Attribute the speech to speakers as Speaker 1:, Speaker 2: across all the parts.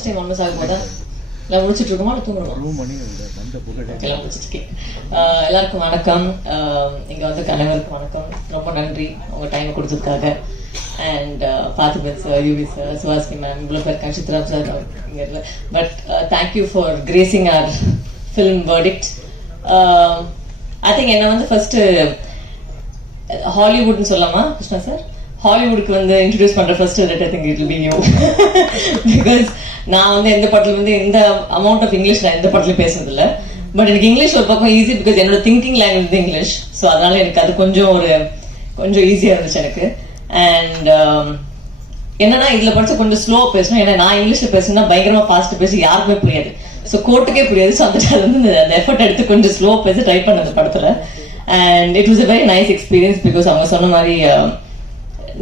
Speaker 1: Lunch time almost ஆக போதா இல்லை முடிச்சிட்டு இருக்கோமா?
Speaker 2: புகழே.
Speaker 1: எல்லாம் முடிச்சிருக்கேன் எல்லாருக்கும் வணக்கம். இங்க வந்து கணவருக்கு வணக்கம். ரொம்ப நன்றி உங்க டைம் கொடுத்ததுக்காக. And Parthiban sir UV sir Suvasini ma'am இவ்வளோ பேர் இருக்காங்க. சித்ரா சார் இங்கே இல்லை. But thank you for gracing our film verdict I think என்னை வந்து ஃபர்ஸ்ட்டு ஹாலிவுட்னு சொல்லலாமா கிருஷ்ணா சார் ஹாலிவுட்க்கு வந்து இன்ட்ரடியூஸ் பண்ற first let I think it be you because நான் வந்து எந்த படத்துல வந்து இந்த அமௌண்ட் ஆஃப் இங்கிலீஷ் நான் எந்த படத்துல பேசுனது இல்ல பட் எனக்கு இங்கிலீஷ் ஒரு பக்கம் ஈஸி பிகாஸ் என்னோட திங்கிங் லாங்குவேஜ் வந்து இங்கிலீஷ் ஸோ அதனால எனக்கு அது கொஞ்சம் ஒரு கொஞ்சம் ஈஸியா இருந்துச்சு எனக்கு. அண்ட் um, என்னன்னா இதுல படிச்ச கொஞ்சம் ஸ்லோ பேசணும் ஏன்னா நான் இங்கிலீஷ்ல பேசணும்னா பயங்கரமா ஃபாஸ்ட் பேசி யாருக்குமே புரியாது. ஸோ கோர்ட்டுக்கே புரியாது. ஸோ அந்த அது வந்து அந்த எஃபர்ட் எடுத்து கொஞ்சம் ஸ்லோ பேசி ட்ரை பண்ண அந்த படத்துல. And it was a very nice experience because அவங்க சொன்ன மாதிரி um,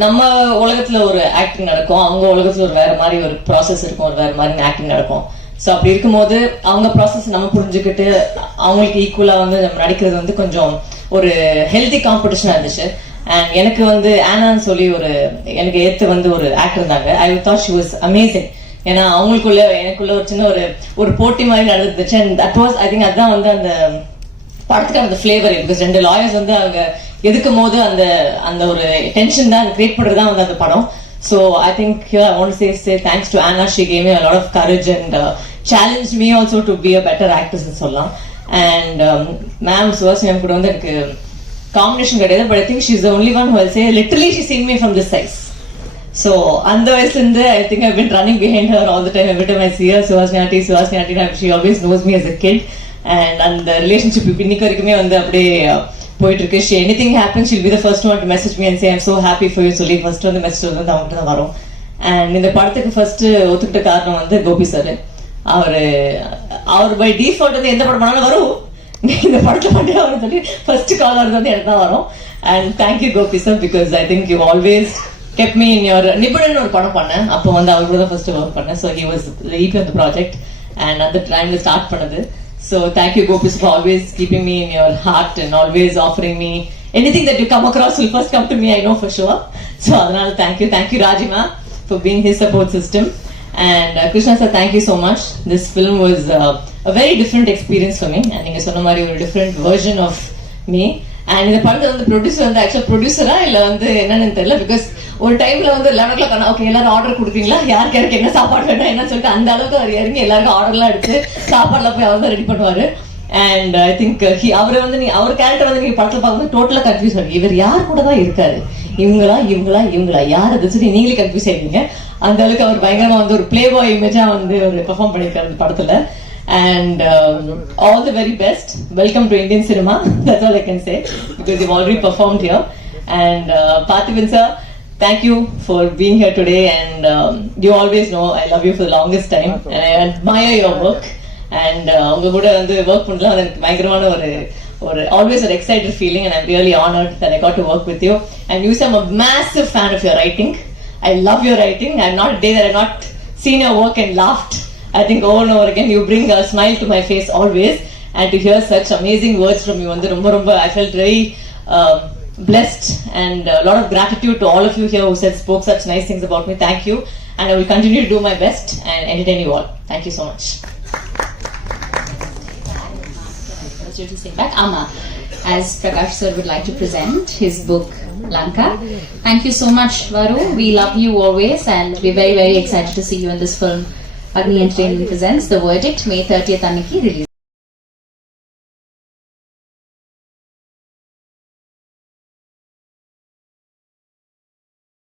Speaker 1: நம்ம உலகத்துல ஒரு ஆக்டிங் நடக்கும். அவங்க உலகத்துல ஒரு வேற மாதிரி ஒரு ப்ராசஸ் இருக்கும். ஒரு வேற மாதிரி ஆக்டிங் நடக்கும். ஸோ அப்படி இருக்கும்போது அவங்க ப்ராசஸ் நம்ம புரிஞ்சுக்கிட்டு அவங்களுக்கு ஈக்குவலா வந்து நம்ம நடிக்கிறது வந்து கொஞ்சம் ஒரு ஹெல்தி காம்படிஷனா இருந்துச்சு. அண்ட் எனக்கு வந்து ஆனான்னு சொல்லி ஒரு எனக்கு ஏத்து வந்து ஒரு ஆக்டர் இருந்தாங்க. I thought she was amazing ஏன்னா அவங்களுக்குள்ள எனக்குள்ள ஒரு சின்ன ஒரு ஒரு போட்டி மாதிரி நடந்துச்சு and that was I think அதுதான் வந்து அந்த படத்துக்கு அந்த ஃபிளேவர் பிகாஸ் ரெண்டு லாயர்ஸ் வந்து அவங்க எதுக்கும் போது அந்த அந்த ஒரு டென்ஷன் தான் கிரியேட் பண்றது தான் வந்து அந்த படம். So I think I want say say thanks to ஆனா she came a lot and courage me also to be also to be சொல்லலாம். அண்ட் மேம் சுவாஸ் மேம் கூட வந்து எனக்கு காம்பினேஷன் கிடையாது but I think she is only one who say literally she seen me from this size so அந்த வயசுலேருந்து I think I been running behind her all the time every time I see Suvasni aunty Suvasni aunty she always knows me as a kid and அந்த relationship இப்போ இன்னைக்கு வரைக்குமே வந்து அப்படியே போயிட்டு இருக்கு she anything happen she'll be the first one to message me and say I'm so happy for you சொல்லி first வந்து மெசேஜ் வந்து அவங்ககிட்ட தான் வரும். அண்ட் இந்த படத்துக்கு ஃபர்ஸ்ட் ஒத்துக்கிட்ட காரணம் வந்து கோபி சார் அவர் அவர் பை டிஃபால்ட் வந்து எந்த படம் பண்ணாலும் வரும். இந்த படத்தை மட்டும் அவர் சொல்லி ஃபர்ஸ்ட் கால் வரது வந்து எனக்கு தான் வரும். And thank you Gopi sir because I think you always kept me in your Nibunan ஒரு படம் பண்ணேன். அப்போ வந்து அவர் கூட தான் ஃபர்ஸ்ட் ஒர்க் பண்ணேன். ஸோ ஹி வாஸ் லீட் அந்த ப்ராஜெக்ட் அண்ட் அந்த டைம்ல ஸ்டார்ட் பண்ணது. So thank you, Gopis, for always keeping me in your heart and always offering me anything that you come across will first come to me, I know for sure. So, அதனால thank you. Thank you, Rajima, for being his support system. And uh, Krishna sir, thank you so much. This film was uh, a very different experience for me. And நீங்க சொன்ன மாதிரி ஒரு different version of me. And இந்த படத்தை வந்து producer வந்து ஆக்சுவலா ப்ரொடியூசரா இல்ல வந்து என்னன்னு தெரியல பிகாஸ் ஒரு டைம்ல வந்து லெவன் ஓ கிளாக் ஓகே எல்லாரும் ஆர்டர் கொடுக்குறீங்களா யாருக்கு யாருக்கு என்ன சாப்பாடு வேணும் என்ன சொல்லிட்டு அந்த அளவுக்கு அவர் இறங்கி எல்லாருக்கும் ஆர்டர்லாம் எடுத்து சாப்பாடுலாம் போய் அவர் தான் ரெடி பண்ணுவாரு. அண்ட் ஐ திங்க் அவரை வந்து நீ அவர் கேரக்டர் வந்து நீங்க படத்தில் பார்க்கும்போது டோட்டலா கன்ஃபியூஸ் ஆகும் இவர் யார் கூட தான் இருக்காரு? இவங்களா இவங்களா இவங்களா? யார் அதை சொல்லி நீங்களே கன்ஃபியூஸ் ஆயிருக்கீங்க அந்த அளவுக்கு அவர் பயங்கரமா வந்து ஒரு பிளே பாய் இமேஜா வந்து அவர் பெர்ஃபார்ம் பண்ணிருக்காரு அந்த படத்துல. And all the very best welcome to Indian cinema that's all I can say because you already perform here and Parthiban sir thank you for being here today. And um, you always know I love you for the longest time, and I admire your work. And uh, உங்க கூட வந்து work பண்ணலாம் அது எனக்கு பயங்கரமான ஒரு ஒரு always an excited feeling and I'm really honored that I got to work with you. And you I'm a massive fan of your writing. I love your writing. I'm not a day that I've not seen your work and laughed. I think over and over again you bring a smile to my face always. And to hear such amazing words from you, வந்து ரொம்ப ரொம்ப I felt very um, blessed and a lot of gratitude to all of you here who said spoke such nice things about me. Thank you. And I will continue to do my best and entertain you all. Thank you so much.
Speaker 3: back. As Prakash sir would like to present his book Lanka. Thank you so much, Varu. We love you always, and we're very, very excited to see you in this film. Agni Entertainment presents The Verdict, May 30th, Aniki release.